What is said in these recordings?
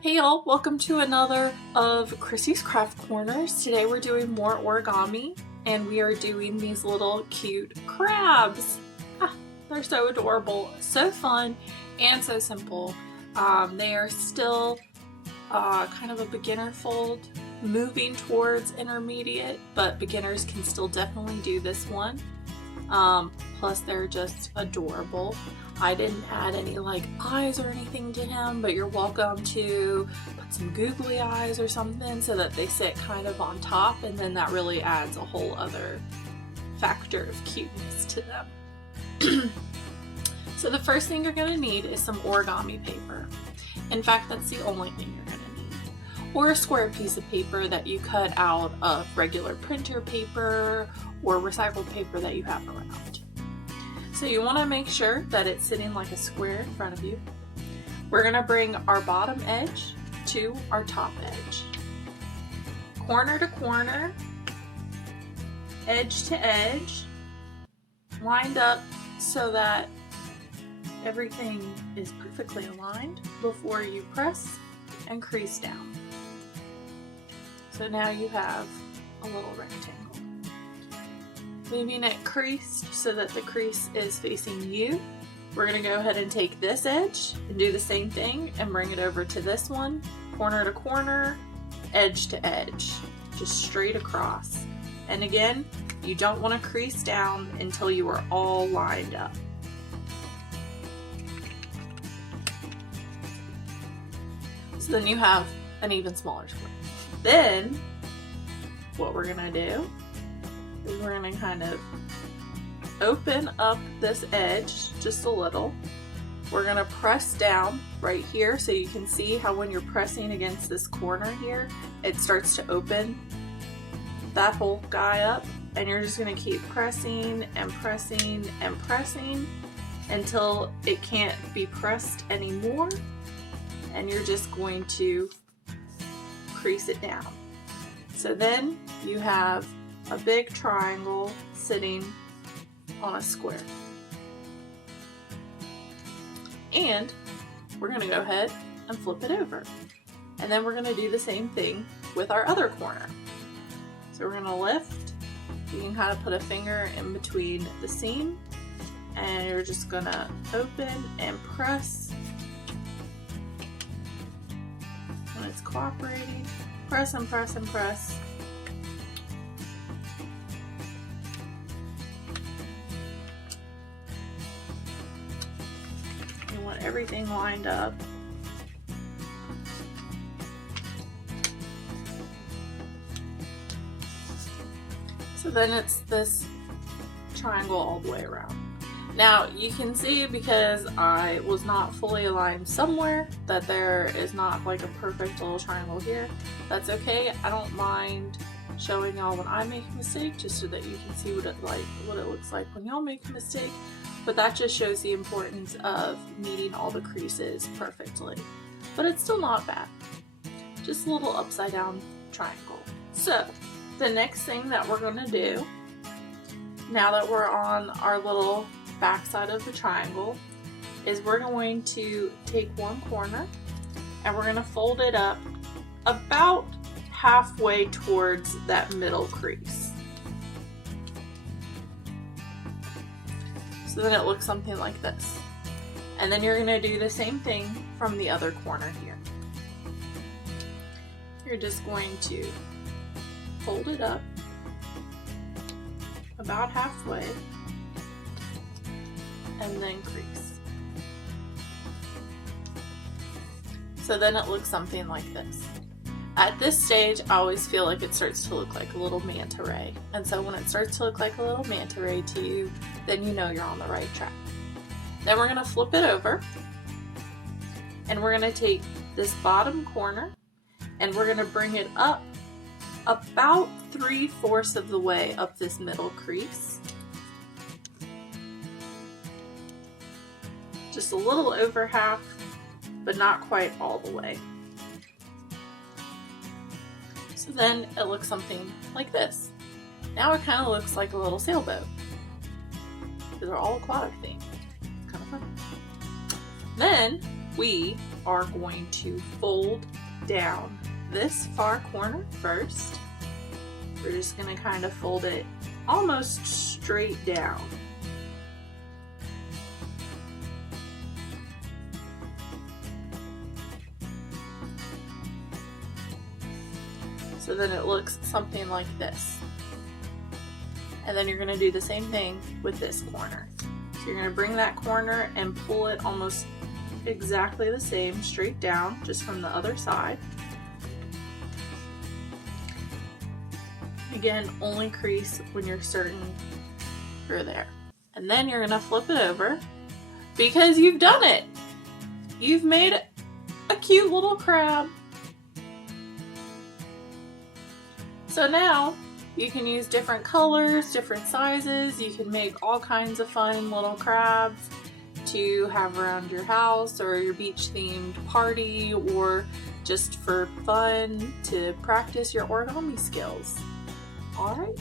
Hey y'all, welcome to another of Chrissy's Craft Corners. Today we're doing more origami and we are doing these little cute crabs. They're so adorable, so fun, and so simple. They are still kind of a beginner fold, moving towards intermediate, but beginners can still definitely do this one. Plus they're just adorable. I didn't add any like eyes or anything to him, but you're welcome to put some googly eyes or something so that they sit kind of on top, and then that really adds a whole other factor of cuteness to them. So the first thing you're going to need is some origami paper. In fact, that's the only thing you're going to need. Or a square piece of paper that you cut out of regular printer paper or recycled paper that you have around. So you want to make sure that it's sitting like a square in front of you. We're going to bring our bottom edge to our top edge. Corner to corner, edge to edge, lined up so that everything is perfectly aligned before you press and crease down. So now you have a little rectangle. Leaving it creased so that the crease is facing you. We're going to go ahead and take this edge and do the same thing and bring it over to this one, corner to corner, edge to edge, just straight across. And again, you don't want to crease down until you are all lined up. So then you have an even smaller square. Then what we're going to do is we're going to kind of open up this edge just a little. We're going to press down right here so you can see how when you're pressing against this corner here, it starts to open that whole guy up, and you're just going to keep pressing and pressing and pressing until it can't be pressed anymore, and you're just going to crease it down. So then you have a big triangle sitting on a square. And we're going to go ahead and flip it over. And then we're going to do the same thing with our other corner. So we're going to lift. You can kind of put a finger in between the seam, and you're just going to open and press. When it's cooperating, press and press and press. You want everything lined up. So then it's this triangle all the way around. Now you can see, because I was not fully aligned somewhere, that there is not like a perfect little triangle here. That's okay. I don't mind showing y'all when I make a mistake, just so that you can see what it looks like when y'all make a mistake. But that just shows the importance of meeting all the creases perfectly. But it's still not bad. Just a little upside down triangle. So the next thing that we're going to do, now that we're on our little back side of the triangle, is we're going to take one corner and we're going to fold it up about halfway towards that middle crease. So then it looks something like this. And then you're going to do the same thing from the other corner here. You're just going to fold it up about halfway and then crease. So then it looks something like this. At this stage, I always feel like it starts to look like a little manta ray. And so when it starts to look like a little manta ray to you, then you know you're on the right track. Then we're going to flip it over, and we're going to take this bottom corner and we're going to bring it up about 3/4 of the way up this middle crease. Just a little over half, but not quite all the way. So then it looks something like this. Now it kind of looks like a little sailboat. They're all aquatic themed. It's kind of fun. Then we are going to fold down this far corner first. We're just going to kind of fold it almost straight down. So then it looks something like this. And then you're going to do the same thing with this corner. So you're going to bring that corner and pull it almost exactly the same, straight down, just from the other side. Again, only crease when you're certain you're there. And then you're going to flip it over because you've done it. You've made a cute little crab. So now you can use different colors, different sizes. You can make all kinds of fun little crabs to have around your house or your beach themed party, or just for fun to practice your origami skills. All right.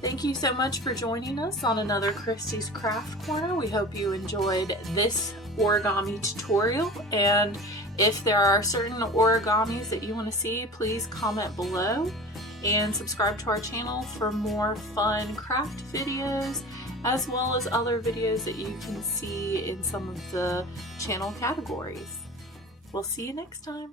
Thank you so much for joining us on another Christy's Craft Corner. We hope you enjoyed this origami tutorial, and if there are certain origamis that you want to see, please comment below and subscribe to our channel for more fun craft videos, as well as other videos that you can see in some of the channel categories. We'll see you next time.